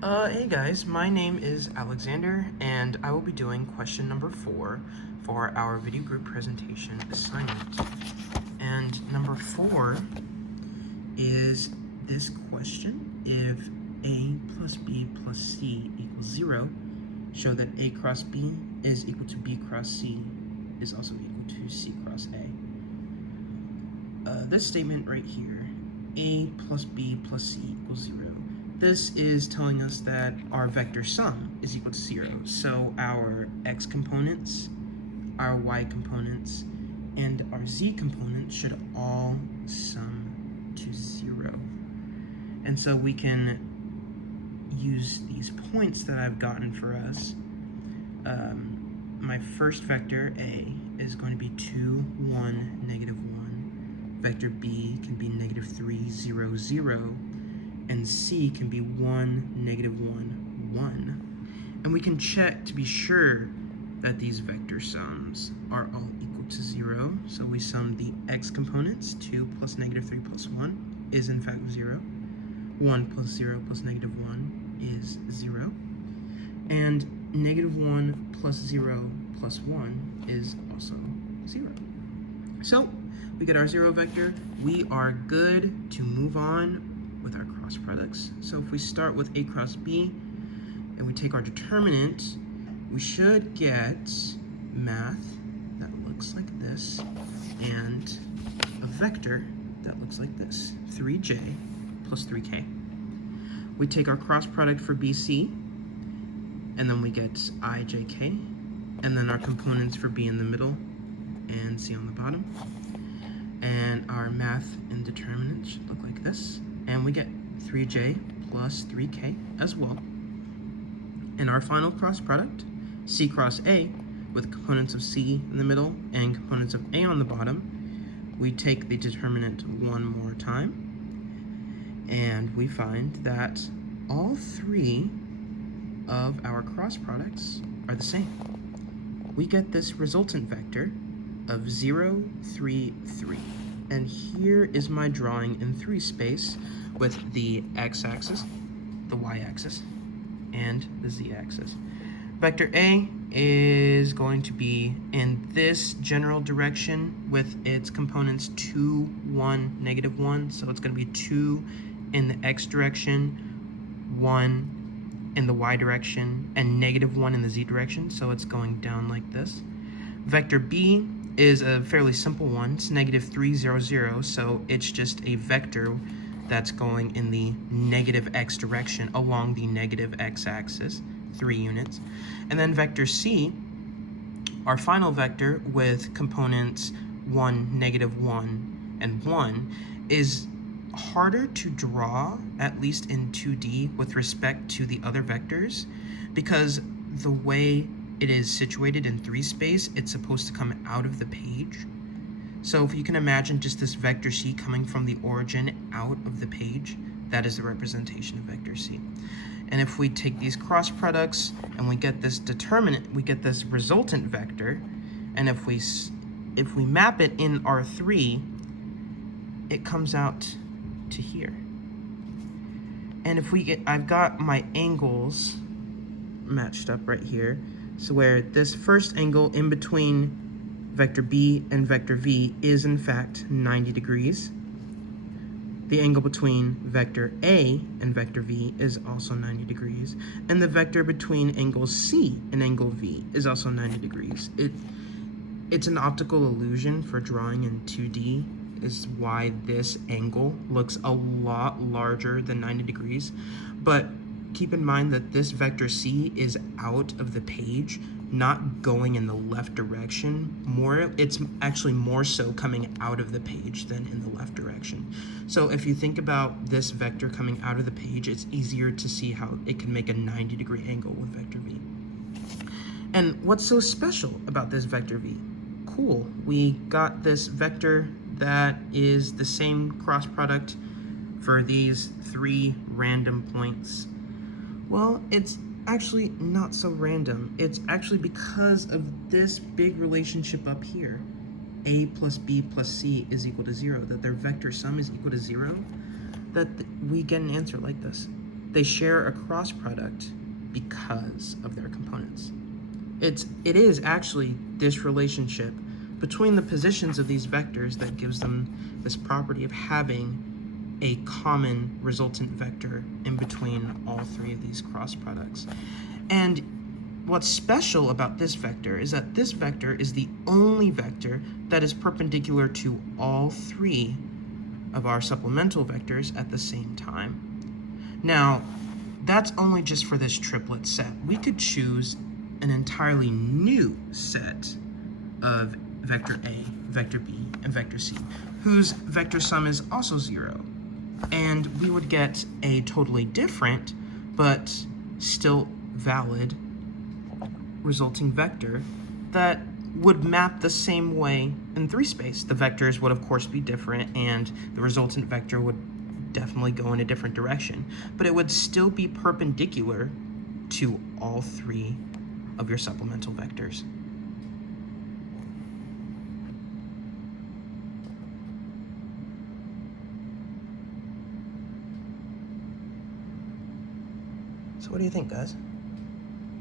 Hey guys, my name is Alexander, and I will be doing question number 4 for our video group presentation assignment. And number 4 is this question: if A plus B plus C equals 0, show that A cross B is equal to B cross C is also equal to C cross A. This statement right here, A plus B plus C equals 0, this is telling us that our vector sum is equal to 0. So our x components, our y components, and our z components should all sum to 0. And so we can use these points that I've gotten for us. My first vector, A, is going to be 2, 1, negative 1. Vector B can be negative 3, 0, 0. And C can be 1, negative 1, 1. And we can check to be sure that these vector sums are all equal to 0. So we sum the x components, 2 plus negative 3 plus 1 is in fact 0. 1 plus 0 plus negative 1 is 0. And negative 1 plus 0 plus 1 is also 0. So we get our 0 vector. We are good to move on with our cross products. So if we start with A cross B and we take our determinant, we should get math that looks like this and a vector that looks like this, 3j plus 3k. We take our cross product for BC, and then we get ijk, and then our components for B in the middle and C on the bottom. And our math and determinant should look like this. And we get 3j plus 3k as well. And our final cross product, C cross A, with components of C in the middle and components of A on the bottom, we take the determinant one more time, and we find that all three of our cross products are the same. We get this resultant vector of 0, 3, 3. And here is my drawing in 3 space with the x-axis, the y-axis, and the z-axis. Vector A is going to be in this general direction with its components 2, 1, negative 1. So it's going to be 2 in the x direction, 1 in the y direction, and negative 1 in the z direction. So it's going down like this. Vector B is a fairly simple one. It's negative 3, 0, 0. So it's just a vector that's going in the negative x direction along the negative x-axis, 3 units. And then vector C, our final vector with components 1, negative 1, and 1, is harder to draw, at least in 2D, with respect to the other vectors, because the way it is situated in 3 space, it's supposed to come out of the page. So if you can imagine just this vector C coming from the origin out of the page, that is the representation of vector C. And if we take these cross products and we get this determinant, we get this resultant vector, and if we map it in R3, it comes out to here. And if we get, I've got my angles matched up right here, so where this first angle in between vector B and vector V is in fact 90 degrees. The angle between vector A and vector V is also 90 degrees. And the vector between angle C and angle V is also 90 degrees. It's an optical illusion for drawing in 2D, is why this angle looks a lot larger than 90 degrees. But keep in mind that this vector C is out of the page, not going in the left direction. It's actually more so coming out of the page than in the left direction. So if you think about this vector coming out of the page, it's easier to see how it can make a 90-degree angle with vector V. And what's so special about this vector V? Cool, we got this vector that is the same cross product for these 3 random points. Well, it's actually not so random. It's actually because of this big relationship up here. A plus B plus C is equal to 0, that their vector sum is equal to 0, that we get an answer like this. They share a cross product because of their components. It is actually this relationship between the positions of these vectors that gives them this property of having a common resultant vector in between all three of these cross products. And what's special about this vector is that this vector is the only vector that is perpendicular to all three of our supplemental vectors at the same time. Now, that's only just for this triplet set. We could choose an entirely new set of vector A, vector B, and vector C, whose vector sum is also 0. And we would get a totally different, but still valid resulting vector that would map the same way in 3-space. The vectors would of course be different, and the resultant vector would definitely go in a different direction, but it would still be perpendicular to all three of your supplemental vectors. So what do you think, guys?